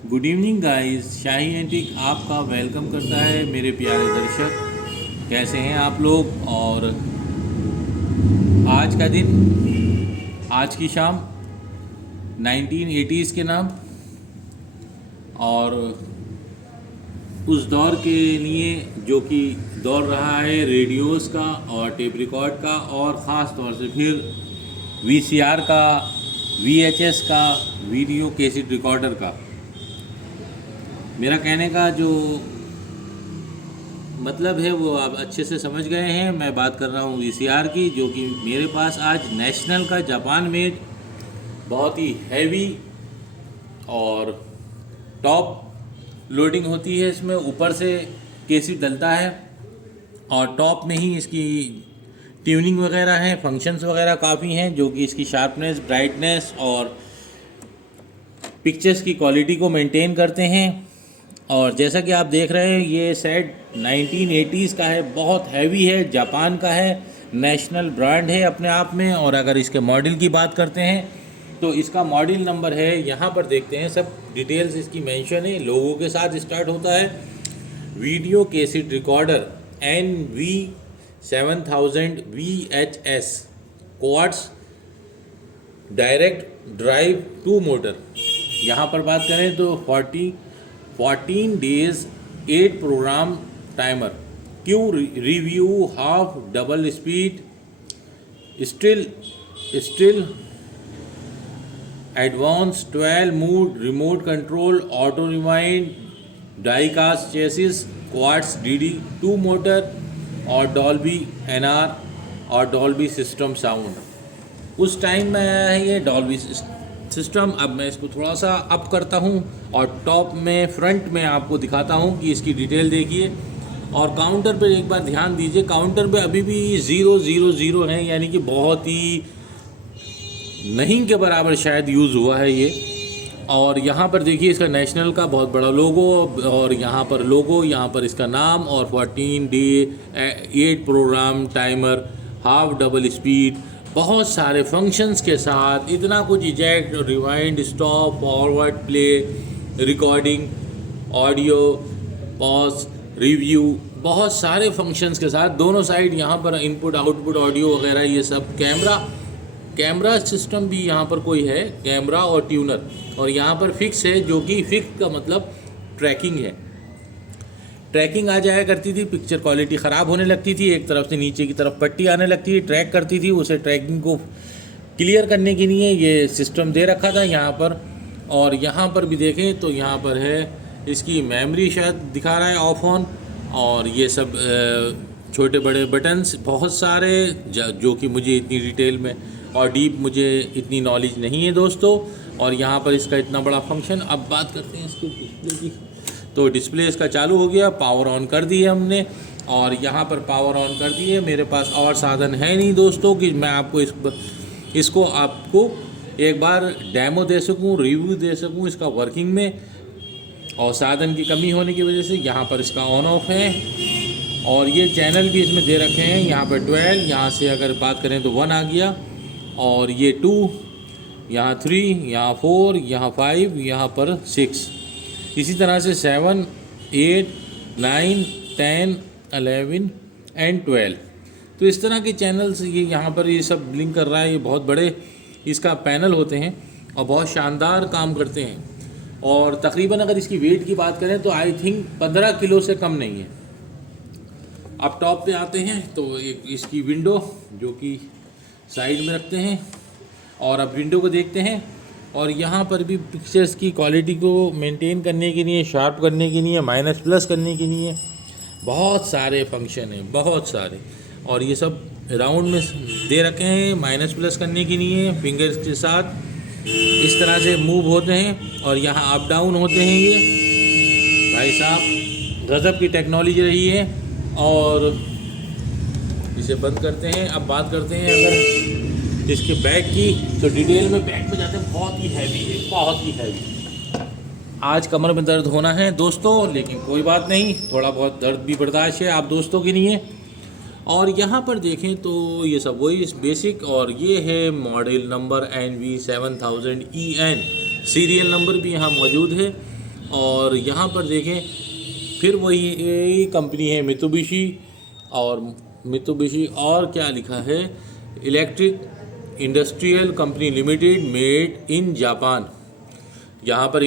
Good evening guys, शाही antique आपका welcome करता है मेरे प्यारे दर्शक। कैसे हैं आप लोग? और आज का दिन, आज की शाम 1980s के नाम और उस दौर के लिए जो कि दौर रहा है रेडियोस का और टेप रिकॉर्ड का, और ख़ास तौर से फिर वीसीआर का, वीएचएस का, वीडियो कैसेट रिकॉर्डर का। मेरा कहने का जो मतलब है वो आप अच्छे से समझ गए हैं। मैं बात कर रहा हूँ वीसीआर की, जो कि मेरे पास आज नेशनल का जापान मेड बहुत ही हैवी और टॉप लोडिंग होती है। इसमें ऊपर से केसी डलता है और टॉप में ही इसकी ट्यूनिंग वगैरह है, फंक्शंस वगैरह काफ़ी हैं जो कि इसकी शार्पनेस, ब्राइटनेस और पिक्चर्स की क्वालिटी को मेंटेन करते हैं। और जैसा कि आप देख रहे हैं ये सेट 1980s का है, बहुत हैवी है, जापान का है, नेशनल ब्रांड है अपने आप में। और अगर इसके मॉडल की बात करते हैं तो इसका मॉडल नंबर है, यहाँ पर देखते हैं सब डिटेल्स इसकी मेंशन है, लोगों के साथ स्टार्ट होता है। Video cassette recorder NV7000 VHS quartz direct drive 2 motor. यहाँ पर बात करें तो 14 days 8 program timer, cue review, half double speed, still advance 12 mode remote control, auto rewind, die cast chassis, quartz DD 2 motor और Dolby NR और Dolby system sound. उस time में आया है ये डॉल्बी सिस्टम। अब मैं इसको थोड़ा सा अप करता हूँ और टॉप में फ्रंट में आपको दिखाता हूँ कि इसकी डिटेल देखिए। और काउंटर पे एक बार ध्यान दीजिए, काउंटर पे अभी भी 000 है, यानी कि बहुत ही नहीं के बराबर शायद यूज़ हुआ है ये। और यहाँ पर देखिए इसका नेशनल का बहुत बड़ा लोगो, और यहाँ पर लोगो, यहाँ पर इसका नाम, और 14 day 8 program timer, half double speed, बहुत सारे फंक्शंस के साथ, इतना कुछ, eject, rewind, stop, forward, play, recording, audio, pause, review, बहुत सारे फंक्शंस के साथ। दोनों साइड यहाँ पर इनपुट आउटपुट ऑडियो वगैरह, ये सब। कैमरा सिस्टम भी यहाँ पर कोई है, कैमरा और ट्यूनर। और यहाँ पर फिक्स है, जो कि फिक्स का मतलब ट्रैकिंग है। ट्रैकिंग आ जाया करती थी, पिक्चर क्वालिटी ख़राब होने लगती थी, एक तरफ से नीचे की तरफ पट्टी आने लगती थी, ट्रैक करती थी, उसे ट्रैकिंग को क्लियर करने के लिए ये सिस्टम दे रखा था यहाँ पर। और यहाँ पर भी देखें तो यहाँ पर है इसकी मेमोरी, शायद दिखा रहा है ऑफ ऑन, और ये सब छोटे बड़े बटन्स बहुत सारे, जो कि मुझे इतनी डिटेल में और डीप मुझे इतनी नॉलेज नहीं है दोस्तों। और यहाँ पर इसका इतना बड़ा फंक्शन। अब बात करते हैं इसको डिस्प्ले की। तो डिस्प्ले इसका चालू हो गया, पावर ऑन कर दी है हमने, और यहाँ पर पावर ऑन कर दी है। मेरे पास और साधन है नहीं दोस्तों कि मैं आपको इसको आपको एक बार डेमो दे सकूँ, रिव्यू दे सकूँ इसका वर्किंग में। और साधन की कमी होने की वजह से यहाँ पर इसका ऑन ऑफ है। और ये चैनल भी इसमें दे रखे हैं, यहाँ पर 12, यहाँ से अगर बात करें तो 1 आ गया, और ये 2, यहाँ 3, यहाँ 4, यहाँ 5, यहाँ पर 6, इसी तरह से 7, 8, 9, 10, 11 एंड 12। तो इस तरह के चैनल्स ये यहाँ पर ये सब ब्लिंक कर रहा है। ये बहुत बड़े इसका पैनल होते हैं और बहुत शानदार काम करते हैं। और तकरीबन अगर इसकी वेट की बात करें तो आई थिंक 15 किलो से कम नहीं है। अब टॉप पे आते हैं तो एक इसकी विंडो, जो कि साइड में रखते हैं, और अब विंडो को देखते हैं। और यहाँ पर भी पिक्चर्स की क्वालिटी को मेंटेन करने के लिए, शार्प करने के लिए, माइनस प्लस करने के लिए बहुत सारे फंक्शन हैं, बहुत सारे। और ये सब राउंड में दे रखे हैं, माइनस प्लस करने के लिए फिंगर्स के साथ इस तरह से मूव होते हैं, और यहाँ अप डाउन होते हैं। ये भाई साहब गज़ब की टेक्नोलॉजी रही है। और इसे बंद करते हैं। अब बात करते हैं अगर इसके बैक की, तो डिटेल में बैक में जाते हैं। बहुत ही हैवी है, बहुत ही हैवी। आज कमर में दर्द होना है दोस्तों, लेकिन कोई बात नहीं, थोड़ा बहुत दर्द भी बर्दाश्त है आप दोस्तों के लिए। और यहाँ पर देखें तो ये सब वही बेसिक, और ये है model number NV7000EN, serial number भी यहाँ मौजूद है। और यहाँ पर देखें फिर वही कंपनी है मित्सुबिशी, और मित्सुबिशी और क्या लिखा है, electric industrial company limited made in Japan. यहाँ पर